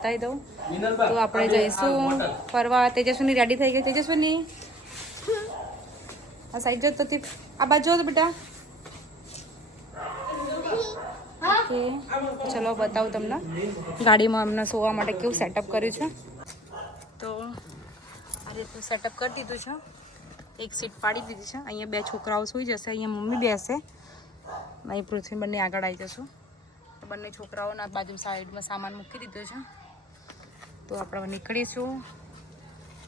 બતાવી દઉં તો આપણે જઈશું ફરવા. તેજસ્વીની રેડી થઈ ગઈ. તેજસ્વીની આ સાઈડ જો તો આ બાજુ તો બેટા. ઓકે ચલો બતાવું તમને ગાડીમાં અમને સોવા માટે કેવું સેટઅપ કર્યું છે. તો આ રીતનું સેટઅપ કરી દીધું છે. એક સીટ પાડી દીધી છે. અહીંયા બે છોકરાઓ સૂઈ જશે, અહીંયા મમ્મી બેસે, અહીં પૃથ્વી બંને આગળ આવી જશું. તો બંને છોકરાઓના બાજુ સાઈડમાં સામાન મૂકી દીધો છે. તો આપણે નીકળીશું,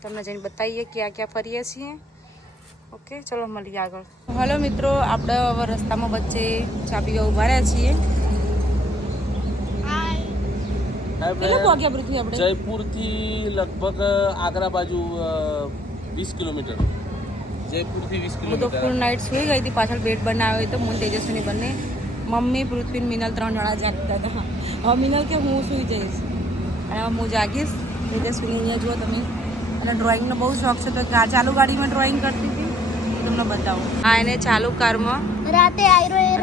તમને જઈને બતાવીએ ક્યાં ક્યાં ફરીએ છીએ. ઓકે ચલો મળીએ આગળ. હલો મિત્રો, આપણે હવે રસ્તામાં વચ્ચે ચા પીવા ઉભા રહ્યા છીએ. જયપુર થી લગભગ આગ્રા બાજુ 20 કિલોમીટર. જયપુર થી 20 કિલોમીટર. હું તો ફૂલ નાઇટ સુઈ ગઈ હતી. પાછળ બેડ બનાવ્યો હતો. હું તેજસ્વીની બંને, મમ્મી, પૃથ્વી, મિનલ 3 જણા જાગતા હતા. હવે મિનલ કે હું સુઈ જઈશ અને હવે હું જાગીશ. તેજસ્વીની અહીંયા જુઓ તમે, અને ડ્રોઈંગનો બહુ શોખ છે. તો ચાલુ ગાડીમાં ડ્રોઈંગ કરતી હતી, તમને બતાવું. હા, એને ચાલુ કારમાં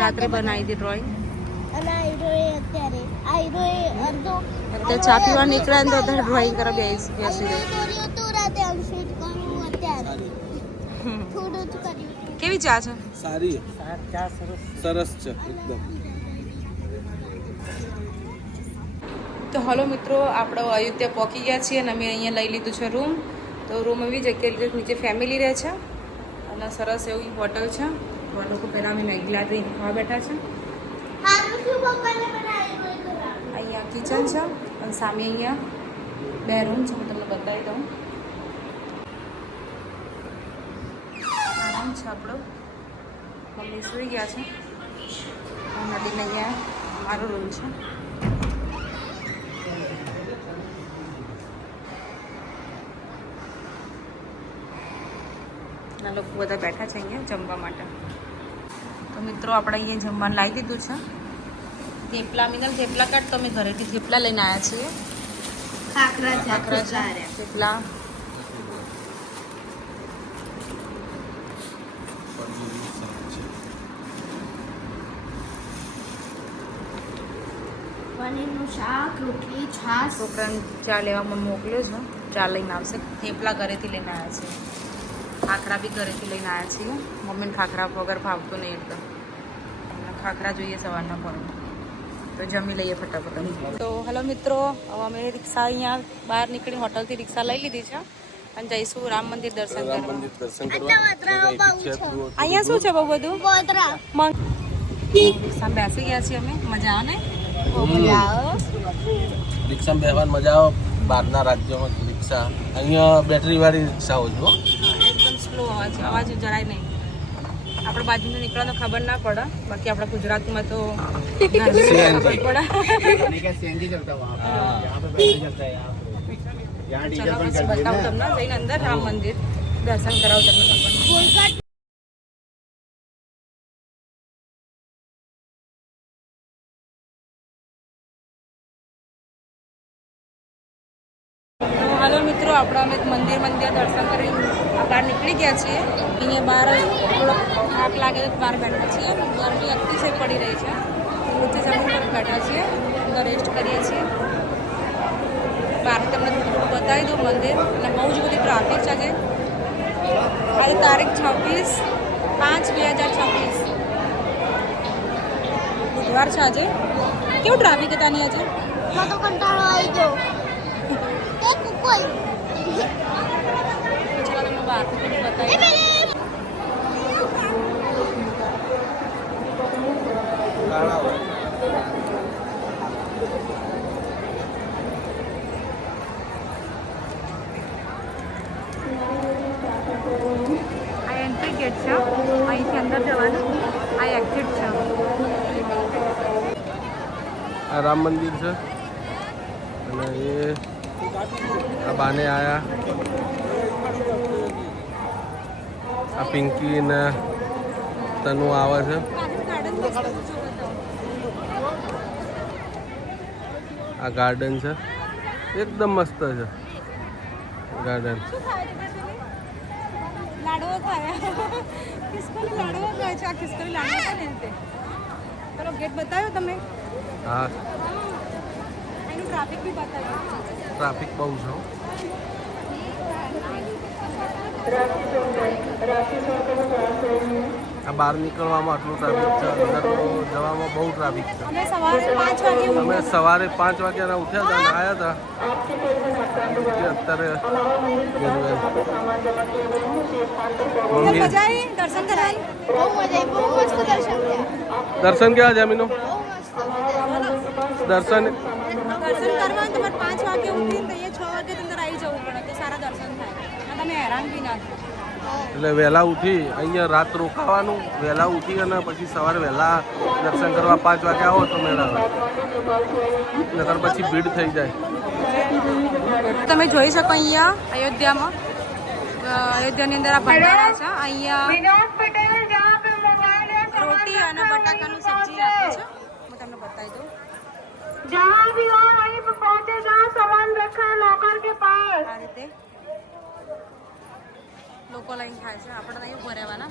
રાત્રે બનાવી હતી ડ્રોઈંગ. અત્યારે ચા પીવા નીકળ્યા ને તો અત્યારે ડ્રોઈંગ કરવા બેસી કેવી ચા છે? સારી, સરસ છે એકદમ. તો હલો મિત્રો, આપણે અયોધ્યા પહોંચી ગયા છીએ અને અમે અહીંયા લઈ લીધું છે રૂમ. તો રૂમ એવી જગ્યાએ લીધું, નીચે ફેમિલી રહે છે અને સરસ એવી હોટલ છે. લોકો પહેલાં અમે મેગી લઈને ખાવા બેઠા છે. અહીંયા કિચન છે અને સામે અહીંયા બે રૂમ છે. હું તમને બતાવી દઉં. આ રૂમ છે આપણો. મમ્મી સૂઈ ગયા છે. નદીને અહીંયા મારો રૂમ છે. ના લોકો બધા બેઠા છે અહીંયા જમવા માટે. તો મિત્રો આપણે અહીંયા જમવાનું લાવી દીધું છે. થેપલા, મિનલ થેપલા કાઢ. તો અમે ઘરેથી થેપલા લઈને આવ્યા છીએ. ખાખરા થેપલા. પનીરનું શાક, રોટલી, છાશ. છોકરાને ચા લેવામાં મોકલ્યો છે. ચા લઈને આવશે. થેપલા ઘરેથી લઈને આવ્યા છીએ. ખાખરા બી ઘરેથી લઈને આવ્યા છીએ. મમ્મીને ખાખરા વગર ભાવતું નહીં એટલે ખાખરા જોઈએ સવારના પર. તો જમી લઈએ ફટાફટ. તો હલો મિત્રો, હવે અમે રિક્ષા અહીંયા બહાર નીકળી હોટલથી રિક્ષા લઈ લીધી છે અને જઈશું રામ મંદિર દર્શન કરવા. અહીંયા શું છે બહુ બધું? રિક્ષામાં બેસી ગયા છીએ અમે. મજા આવે ને? રિક્ષામાં બેસવાની મજા આવે. બહારના રાજ્યોમાં રિક્ષા, અહીંયા બેટરી વાળી રિક્ષાઓ છે. એકદમ સ્લો અવાજ જરાય નહીં. આપણે બાજુથી નીકળો તો ખબર ના પડે. બાકી આપણા ગુજરાતમાં તો ખબર પડે. ચલો બસ બતાવું તમને જઈને અંદર રામ મંદિર દર્શન કરાવું તમને. હાલો મિત્રો, આપણે અમે મંદિર દર્શન કરી બહાર નીકળી ગયા છીએ. અહીંયા બહાર થોડો થાક લાગે તો બહાર બેઠા છીએ. ગરમી અતિશય પડી રહી છે. નીચે જમીન પર બેઠા છીએ, અંદર રેસ્ટ કરીએ છીએ. બહાર તમને થોડું બતાવી દઉં મંદિર. અને બહુ જ બધી ટ્રાફિક છે આજે. આજે તારીખ 26/5/2026 બુધવાર છે આજે. કેવું ટ્રાફિક હતા ને આજે? કંટાળો આવી ગયો. ચલો તમને બહારથી બતાવી. આ એન્ટ્રી ગેટ છે. અહીંથી અંદર જવાનું. આ એક્ઝિટ છે. આ રામ મંદિર છે અને એ આ બાને આયા. આ પિંકી ને તનુ આવે છે. આ ગાર્ડન છે, એકદમ મસ્ત છે ગાર્ડન. લાડવો ખાયા. ખિસકોલી લાડવો ખાય છે. આ ખિસકોલી લાડવો કોને હશે? ચલો ગેટ બતાવ્યો તમે? હા, અહીંયાનું ટ્રાફિક બી બતાવ્યું. ટ્રાફિક બહુ છે. આ બહાર નીકળવામાં આટલું ટ્રાફિક છે, અંદર તો જવામાં બહુ ટ્રાફિક છે. અમે સવારે 5 વાગે અમે સવારે 5 વાગ્યાના ઉઠ્યા હતા અને આવ્યા હતા. અત્યારે મજા આવી દર્શન કરાવી. બહુ મજા આવી, બહુ મસ્ત દર્શન થયા. દર્શન કેવા છે મીનુ? બહુ મસ્ત મજા દર્શન દર્શન કરવા તમારે 5 વાગે ઉઠીને તો અહીંયા 6 વાગે અંદર આવી જવું પડે તો સારા દર્શન થાય અને તમે હેરાન બી ના થાવ. એટલે વહેલા ઉઠી અહીંયા રાત રોકાવાનું, વહેલા ઉઠી અને પછી સવારે વહેલા દર્શન કરવા 5 વાગે આવો તો મેળા આવે. નકર પછી ભીડ થઈ જાય. તમે જોઈ શકો અહીંયા અયોધ્યામાં અયોધ્યાની અંદર આ ભંડારા છે. અહીંયા રોટી અને બટાકાનું સબ્જી આપે છે. હું તમને બતાવી દઉં. जहाँ भी हो वहीं पे पहुँचेगा, सामान रखा है लॉकर के पास. આ રીતે લોકો લાઈન થાય છે. આપણે નહીં ઉભા રહેવાના,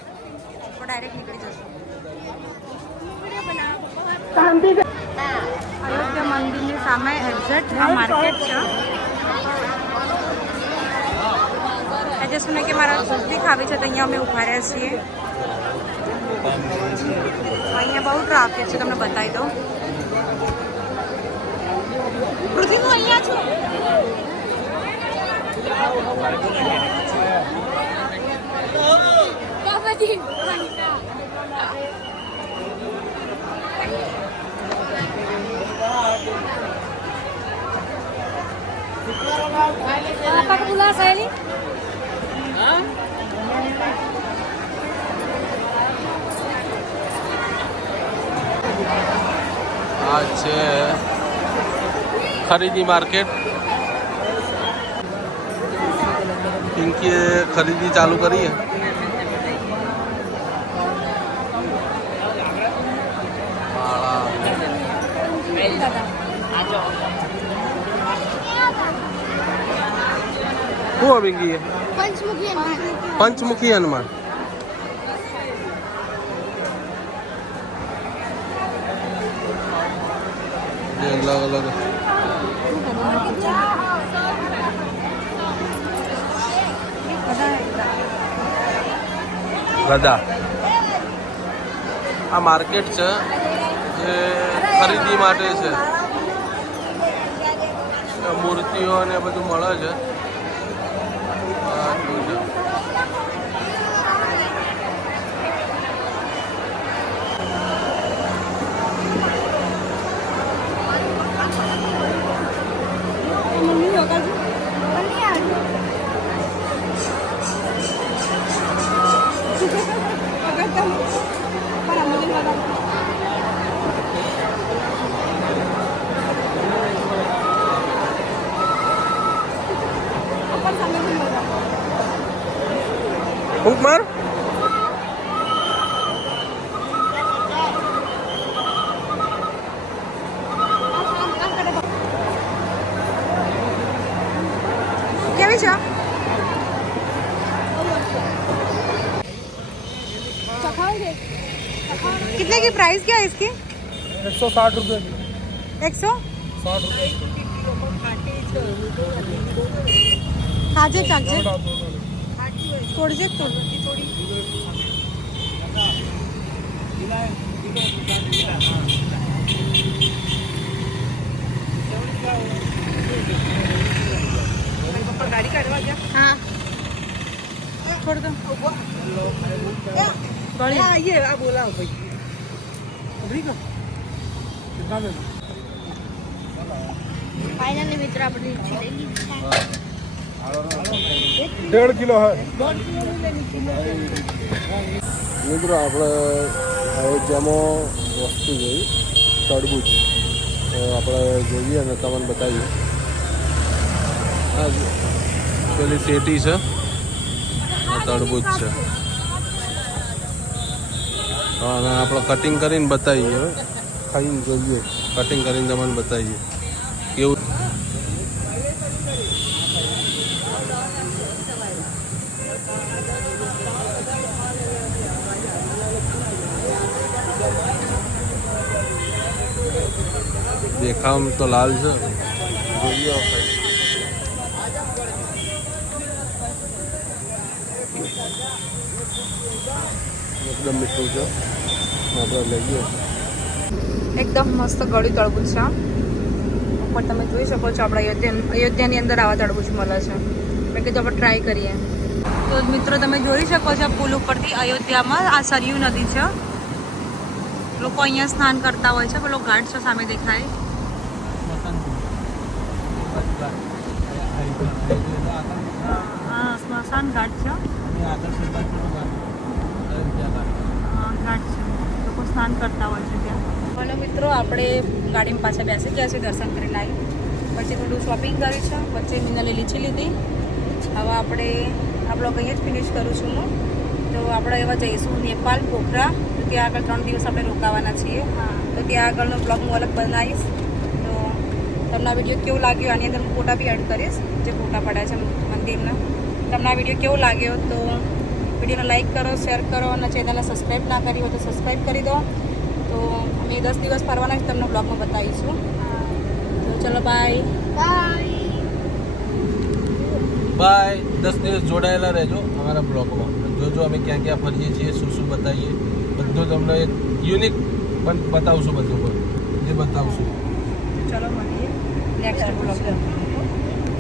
આપણે ડાયરેક્ટ નીકળી જશું. અયોધ્યા મંદિરની સામે એક્ઝેક્ટ આ માર્કેટ છે. આજે શું કે મારા રોટલી ખાવી છે તો અહીંયા અમે ઉભા રહ્યા છીએ. અહીંયા બહુ ટ્રાફિક છે, તમને બતાવી દઉં. પૃથ્વી હું અહીંયા છું. પાપા બોલા સહેલી આ છે ખરીદી માર્કેટ. પિંકીએ ખરીદી ચાલુ કરી. શું પિંકી? पंचमुखी हनुमान. પંચમુખી હનુમાન. અલગ અલગ ગદા. આ માર્કેટ છે જે ખરીદી માટે છે. મૂર્તિઓ ને બધું મળે છે. Ukmar? કેવી છે? कितने की प्राइस क्या है इसकी? 160 रुपये. 160 रुपये. खाजे चाकजे थोड़ी से थोड़ी गाड़ी काटवा क्या? हाँ छोड़ दो. ये आप बोला भाई फाइनली मित्र अपनी 1.5 કિલો હે. મિત્રો આપણે અયોધ્યામાં વસ્તુ જોઈ તરબૂચ. આપણે જોઈએ અને તમને બતાવીએ. આ પેલી શેટી છે, તરબૂચ છે. અને આપણે કટિંગ કરીને બતાવીએ. ખાઈને જોઈએ, કટિંગ કરીને તમને બતાવીએ કેવું. દેખાવામાં તો લાલ છે. બીજી વખત એકદમ મીઠું છે આપણે લઈએ. એકદમ મસ્ત ગળ્યું તળબૂચ છે. ઉપર તમે જોઈ શકો છો આપણે અયોધ્યાની અંદર આવા તળબૂચ મળે છે. મેં કીધું આપણે ટ્રાય કરીએ. તો મિત્રો તમે જોઈ શકો છો પુલ ઉપરથી અયોધ્યામાં આ સરયુ નદી છે. લોકો અહીંયા સ્નાન કરતા હોય છે. પેલો ઘાટ છે સામે દેખાય. હા સ્મશાન ઘાટ છે. ઘાટ છે. લોકો સ્નાન કરતા હોય છે ત્યાં. અને મિત્રો આપણે ગાડીમાં પાછા બેસી ગયા છે. દર્શન કરીને આવી પછી થોડું શોપિંગ કરી છે. વચ્ચે મિનલે લીચી લીધી. હવે આપણે આ બ્લોગ અહીંયા જ ફિનિશ કરું છું હું. તો આપણે એવા જઈશું નેપાળ પોખરા. તો ત્યાં આગળ 3 દિવસ આપણે રોકાવાના છીએ. તો ત્યાં આગળનો બ્લોગ હું અલગ બનાવીશ. તો તમને આ વિડીયો કેવો લાગ્યો આની અંદર હું ફોટા બી એડ કરીશ જે ફોટા પડ્યા છે મંદિરના. તમને આ વિડીયો કેવો લાગ્યો તો વિડીયોને લાઇક કરો, શેર કરો અને ચેનલને સબસ્ક્રાઈબ ના કરી હોય તો સબસ્ક્રાઈબ કરી દો. તો અમે 10 દિવસ ફરવાના જ તમને બ્લોગમાં બતાવીશું. તો ચલો બાય બાય. 10 દિવસ જોડાયેલા રહેજો અમારા બ્લોગમાં. જોજો અમે ક્યાં ક્યાં ફરીએ છીએ, શું શું બતાવીએ, બધું તમને એક યુનિક પણ બતાવશું. બધું જે બતાવશું. ચલો મળીએ નેક્સ્ટ બ્લોગ.